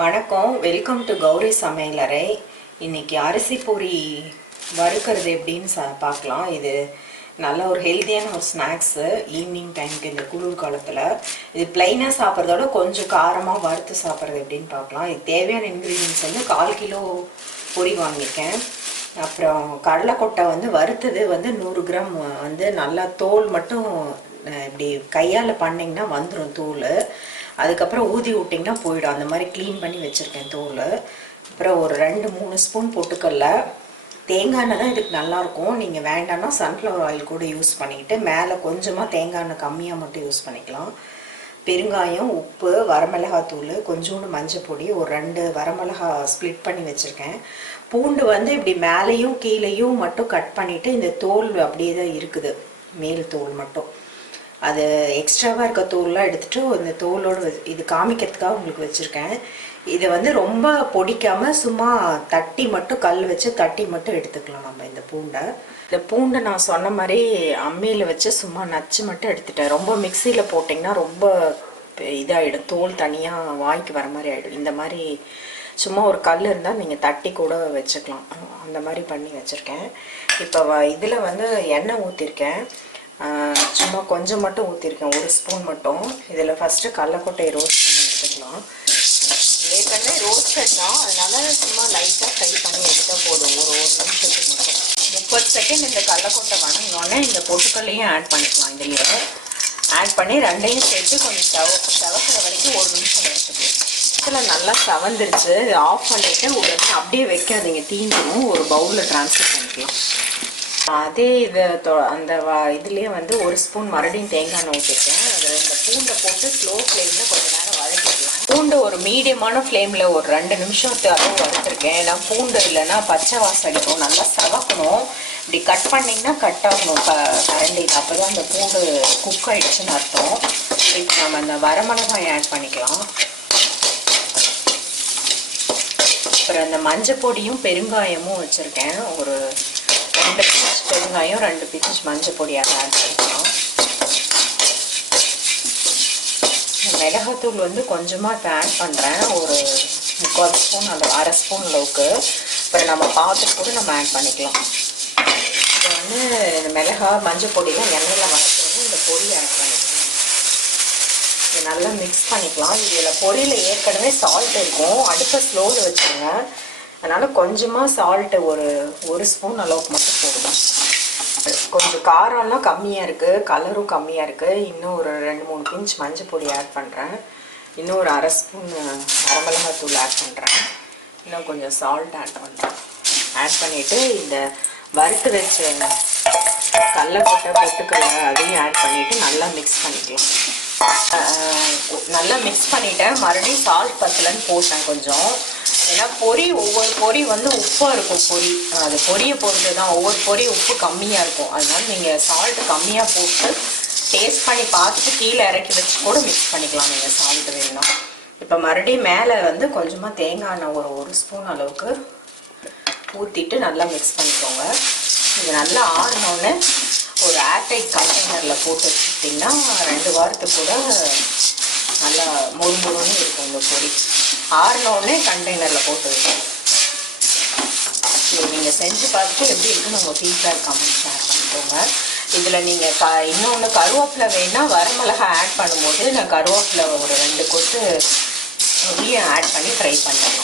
வணக்கம், welcome to Gowri சமையலறை. இன்னைக்கு அரிசி பூரி வறுக்கிறது எப்படின்னு பார்க்கலாம். இது நல்ல ஒரு ஹெல்த்தியான ஒரு ஸ்நாக்ஸு ஈவினிங் டைமுக்கு இந்த குளிர் காலத்தில். இது பிளைனாக சாப்பிட்றதோட கொஞ்சம் காரமாக வறுத்து சாப்பிட்றது எப்படின்னு பார்க்கலாம். இது தேவையான இன்க்ரீடியன்ஸ் வந்து 1/4 கிலோ பொரி வாங்கியிருக்கேன். அப்புறம் கடலைக்கொட்டை வந்து வறுத்தது வந்து 100 கிராம் வந்து நல்லா தோல் மட்டும் இப்படி கையால் பண்ணிங்கன்னா வந்துடும் தோல். அதுக்கப்புறம் ஊதி விட்டிங்கன்னா போயிடும். அந்த மாதிரி க்ளீன் பண்ணி வச்சுருக்கேன் தோல். அப்புறம் ஒரு 2-3 ஸ்பூன் பொட்டுக்கடல. தேங்காய் எண்ணெய் தான் இதுக்கு நல்லாயிருக்கும். நீங்கள் வேண்டாம்னா சன்ஃப்ளவர் ஆயில் கூட யூஸ் பண்ணிக்கிட்டு மேலே கொஞ்சமாக தேங்காய் எண்ணெய் கம்மியாக மட்டும் யூஸ் பண்ணிக்கலாம். பெருங்காயம், உப்பு, வரமிளகாத்தூள், கொஞ்சோண்டு மஞ்சள் பொடி, ஒரு 2 வரமிளகா ஸ்ப்ளிட் பண்ணி வச்சுருக்கேன். பூண்டு வந்து இப்படி மேலேயும் கீழேயும் மட்டும் கட் பண்ணிவிட்டு இந்த தோல் அப்படியே தான் இருக்குது, மேல் தோல் மட்டும். அது எக்ஸ்ட்ராவாக இருக்க தோல்லாம் எடுத்துகிட்டு இந்த தோலோடு இது காமிக்கிறதுக்காக உங்களுக்கு வச்சுருக்கேன். இதை வந்து ரொம்ப பொடிக்காமல் சும்மா தட்டி மட்டும் கல் வச்சு தட்டி மட்டும் எடுத்துக்கலாம் நம்ம இந்த பூண்டை. இந்த பூண்டை நான் சொன்ன மாதிரி அம்மியில் வச்சு சும்மா நச்சு மட்டும் எடுத்துட்டேன். ரொம்ப மிக்சியில் போட்டிங்கன்னா ரொம்ப இதாகிடும், தோல் தனியாக வாய்க்கு வர மாதிரி ஆகிடும். இந்த மாதிரி சும்மா ஒரு கல் இருந்தால் நீங்கள் தட்டி கூட வச்சுக்கலாம். அந்த மாதிரி பண்ணி வச்சுருக்கேன். இப்போ இதில் வந்து எண்ணெய் ஊற்றிருக்கேன். சும்மா கொஞ்சம் மட்டும் ஊற்றிருக்கேன், 1 ஸ்பூன் மட்டும். இதில் ஃபஸ்ட்டு கடலைக்கொட்டையை ரோஸ்ட் பண்ணி எடுத்துக்கலாம். ஏற்கனவே ரோஸ்டட் தான், அதனால் சும்மா லைட்டாக ஃப்ரை பண்ணி எடுத்தால் போதும். ஒரு நிமிஷத்துக்கு மட்டும் 30 செகண்ட் இந்த கடலைக்கொட்டை வணங்கினோடனே இந்த பொட்டுக்கல்லையும் ஆட் பண்ணிக்கலாம். இதுலேயே ஆட் பண்ணி ரெண்டையும் சேர்த்து கொஞ்சம் செவக்கிற வரைக்கும் 1 நிமிஷம் எடுத்துக்கலாம். இதில் நல்லா செவந்துருச்சு. இது ஆஃப் பண்ணிவிட்டு உடனே அப்படியே வைக்காதீங்க, தீஞ்சிடும். ஒரு பவுலில் ட்ரான்ஸ்ஃபர் பண்ணிக்கலாம். அதே இது அந்த இதுலேயே வந்து 1 ஸ்பூன் மறுபடியும் தேங்காய் எண்ணெய் ஊற்றிருக்கேன். அதில் இந்த பூண்டை போட்டு ஸ்லோ ஃப்ளேமில் கொஞ்சம் நேரம் வதக்கிக்கலாம். பூண்டு ஒரு மீடியமான ஃப்ளேமில் ஒரு 2 நிமிஷத்து அளவு வறுத்துருக்கேன். ஏன்னா பூண்டு இல்லைன்னா பச்சை வாசம் அடிக்கும். நல்லா செவக்கணும். இப்படி கட் பண்ணிங்கன்னா கட் ஆகணும் கரண்டியில். அப்போ தான் அந்த பூண்டு குக் ஆகிடுச்சுன்னு அர்த்தம். இப்போ நம்ம அந்த வரமிளகாய் ஆட் பண்ணிக்கலாம். அப்புறம் அந்த மஞ்சள் பொடியும் பெருங்காயமும் வச்சுருக்கேன். ஒரு 2 பிஞ்ச் பெருங்காயம், 2 பிஞ்ச் மஞ்சள் பொடியாக ஆட் பண்ணிக்கலாம். மிளகாத்தூள் வந்து கொஞ்சமாக இப்போ ஆட் பண்ணுறேன், ஒரு 3/4 ஸ்பூன் அல்லது 1/2 ஸ்பூன் அளவுக்கு. அப்புறம் நம்ம பார்த்துட்டு கூட நம்ம ஆட் பண்ணிக்கலாம். இப்போ வந்து இந்த மிளகாய் மஞ்சள் பொடியெலாம் எண்ணெயில் வதக்கணும். இந்த பொடியை ஆட் பண்ணிக்கலாம். இது நல்லா மிக்ஸ் பண்ணிக்கலாம். இதில் பொரியில் ஏற்கனவே சால்ட் இருக்கும். அடுப்பை ஸ்லோவில் வச்சுருங்க. அதனால் கொஞ்சமாக சால்ட்டு ஒரு ஸ்பூன் அளவுக்கு மட்டும் போடுங்க. கொஞ்சம் காரம்லாம் கம்மியாக இருக்குது, கலரும் கம்மியாக இருக்குது. இன்னும் ஒரு 2-3 பிஞ்ச் மஞ்சள் பொடி ஆட் பண்ணுறேன். இன்னும் ஒரு 1/2 ஸ்பூன் வரமிளகாத்தூள் ஆட் பண்ணுறேன். இன்னும் கொஞ்சம் சால்ட் ஆட் பண்ணுறேன். ஆட் பண்ணிவிட்டு இந்த வறுத்து வச்ச கடலைக்கொட்டை, பொட்டுக்கடலை அதையும் ஆட் பண்ணிவிட்டு நல்லா மிக்ஸ் பண்ணிக்கலாம். நல்லா மிக்ஸ் பண்ணிவிட்டேன். மறுபடியும் சால்ட் பத்தலைன்னு போட்டேன் கொஞ்சம். ஏன்னா ஒவ்வொரு பொரி வந்து உப்பாக இருக்கும். அது பொரியை பொறுத்து தான், ஒவ்வொரு பொரி உப்பு கம்மியாக இருக்கும். அதனால நீங்கள் சால்ட்டு கம்மியாக போட்டு டேஸ்ட் பண்ணி பார்த்துட்டு கீழே இறக்கி வச்சு கூட மிக்ஸ் பண்ணிக்கலாம் நீங்கள் சால்ட்டு வேணும்னா. இப்போ மறுபடியும் மேலே வந்து கொஞ்சமாக தேங்காய் எண்ணெய் ஒரு ஸ்பூன் அளவுக்கு ஊற்றிட்டு நல்லா மிக்ஸ் பண்ணிக்கோங்க. இது நல்லா ஆறினோடனே ஒரு ஏர்டைட் கண்டெய்னரில் போட்டு வச்சுக்கிட்டிங்கன்னா 2 வாரத்துக்கு கூட நல்லா முறுமுறுன்னு இருக்கும் இந்த பொடி. ஆறினோடனே கண்டெய்னரில் போட்டு வைக்கணும். நீங்கள் செஞ்சு பார்த்துட்டு எப்படி இருக்குன்னு உங்கள் ஃபீட்பேக் கமெண்ட் ஷேர் பண்ணிக்கோங்க. இதில் நீங்கள் இன்னொன்று கருவேப்பிலை வேணால் வரமிளகாய் ஆட் பண்ணும்போது நான் கருவேப்பிலை ஒரு 2 கொத்து ஆட் பண்ணி ஃப்ரை பண்ணேன்.